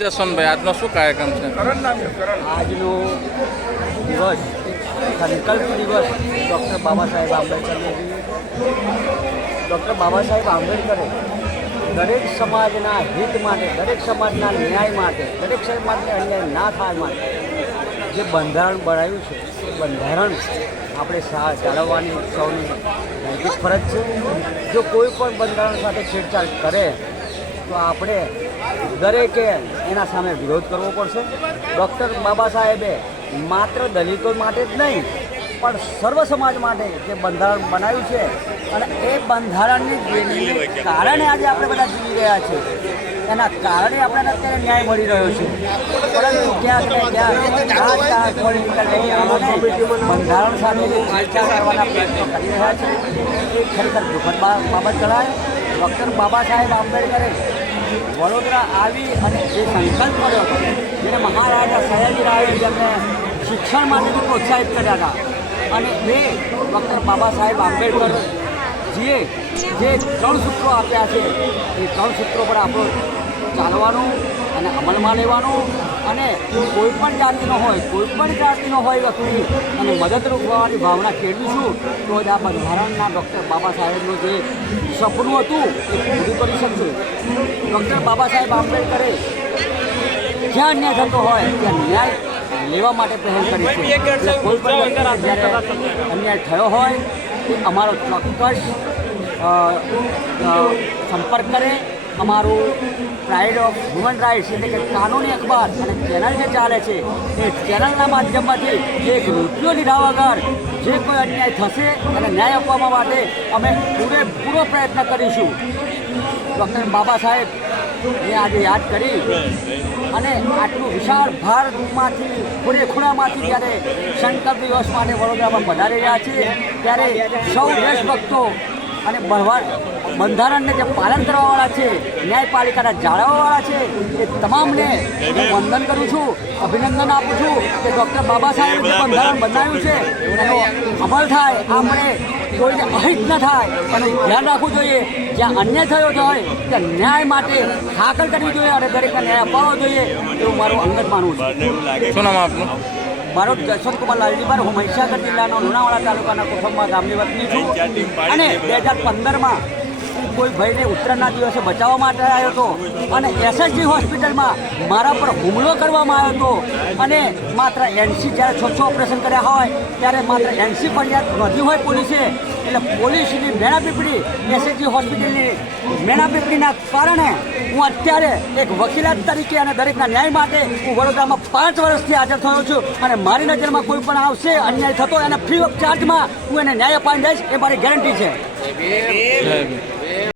જસવંતભાઈ, આજનો શું કાર્યક્રમ છે? આજનો દિવસ સંકલ્પ દિવસ ડૉક્ટર બાબા સાહેબ આંબેડકરની ડૉક્ટર બાબા સાહેબ આંબેડકરે દરેક સમાજના હિત માટે, દરેક સમાજના ન્યાય માટે, દરેક સમાજને અન્યાય ના થાય માટે જે બંધારણ બનાવ્યું છે એ બંધારણ આપણે જાળવવાની સૌની નૈતિક ફરજ છે. જો કોઈ પણ બંધારણ સાથે છેડછાડ કરે તો આપણે દરેકે એના સામે વિરોધ કરવો પડશે. ડૉક્ટર બાબા સાહેબે માત્ર દલિતો માટે જ નહીં પણ સર્વ સમાજ માટે જે બંધારણ બનાવ્યું છે અને એ બંધારણની દેનને કારણે આજે આપણે બધા જીવી રહ્યા છીએ, એના કારણે આપણને અત્યારે ન્યાય મળી રહ્યો છે. પરંતુ ક્યાંક ને ક્યાંક બંધારણ સાથે જે છેડછાડ કરવાના પ્રયત્નો કરી રહ્યા છે એ ખરેખર દુઃખદ બાબત ગણાય. ડૉક્ટર બાબા સાહેબ આંબેડકરે વડોદરા આવી અને જે સંકલ્પ કર્યો હતો, જેને મહારાજા સયાજીરાવે જેમને શિક્ષણ માટેથી પ્રોત્સાહિત કર્યા હતા, અને એ ડૉક્ટર બાબા સાહેબ આંબેડકરજીએ જે 3 સૂત્રો આપ્યા છે એ 3 સૂત્રો પર આપણું ચાલવાનું અને અમલમાં લેવાનું, અને કોઈ પણ જાતિનો હોય વ્યક્તિ અને મદદરૂપ હોવાની ભાવના કેળવીશું તો જ આ બંધારણના ડૉક્ટર બાબા સાહેબનું જે સપનું હતું એ પૂરું કરી શકશે. ડૉક્ટર બાબા સાહેબ આંબેડકરે જ્યાં અન્યાય થતો હોય ત્યાં ન્યાય લેવા માટે પહેલ કરી છે. કોઈ પણ વ્યક્તિને જ્યારે અન્યાય થયો હોય એ અમારો ચોક્કસ સંપર્ક કરે. અમારું પ્રાઇડ ઓફ હ્યુમન રાઇટ્સ એટલે કે કાનૂની અખબાર અને ચેનલ જે ચાલે છે એ ચેનલના માધ્યમમાંથી 1 રૂપિયો લીધા વગર જે કોઈ અન્યાય થશે અને ન્યાય આપવા માટે અમે પૂરેપૂરો પ્રયત્ન કરીશું. ડૉક્ટર બાબા સાહેબને આજે યાદ કરી અને આટલું વિશાળ ભારતમાંથી ખૂણેખૂણામાંથી જ્યારે સંકલ્પ દિવસ માટે વડોદરામાં પધારી રહ્યા છીએ ત્યારે સૌ દેશભક્તો અને બંધારણને જે પાલન કરવાવાળા છે, ન્યાયપાલિકાના જાળવવાવાળા છે એ તમામને હું વંદન કરું છું, અભિનંદન આપું છું કે ડૉક્ટર બાબા સાહેબે જે બંધારણ બનાવ્યું છે એનો અમલ થાય, આપણે કોઈને અહિત ન થાય એનું ધ્યાન રાખવું જોઈએ. જ્યાં અન્યાય થયો હોય ત્યાં ન્યાય માટે હાકલ કરવી જોઈએ અને દરેકને ન્યાય અપાવવો જોઈએ એવું મારું અંગત માનવું છે. શું નામ આપનું? મારો જશવંતકુમાર લાલજીભાઈ, હું મહીસાગર જિલ્લાનો લુણાવાડા તાલુકાના કોઠંબા ગામની વતની છું અને 2015માં કોઈ ભાઈને ઉત્તરાયણના દિવસે બચાવવા માટે આવ્યો હતો અને એસએસજી હોસ્પિટલમાં મારા પર હુમલો કરવામાં આવ્યો હતો અને માત્ર એનસી જ્યારે 6 ઓપરેશન કર્યા હોય ત્યારે માત્ર એનસી ફરિયાદ નોંધી હોય પોલીસે, એટલે પોલીસની મેણાપીપળી એસએસજી હોસ્પિટલની મેણાપીપળીના કારણે હું અત્યારે એક વકીલાત તરીકે અને દરેકના ન્યાય માટે હું વડોદરામાં 5 વર્ષથી હાજર થયો છું અને મારી નજરમાં કોઈ પણ આવશે અન્યાય થતો એને ફ્રી ઓફ ચાર્જમાં હું એને ન્યાય અપાવી દઈશ એ મારી ગેરંટી છે.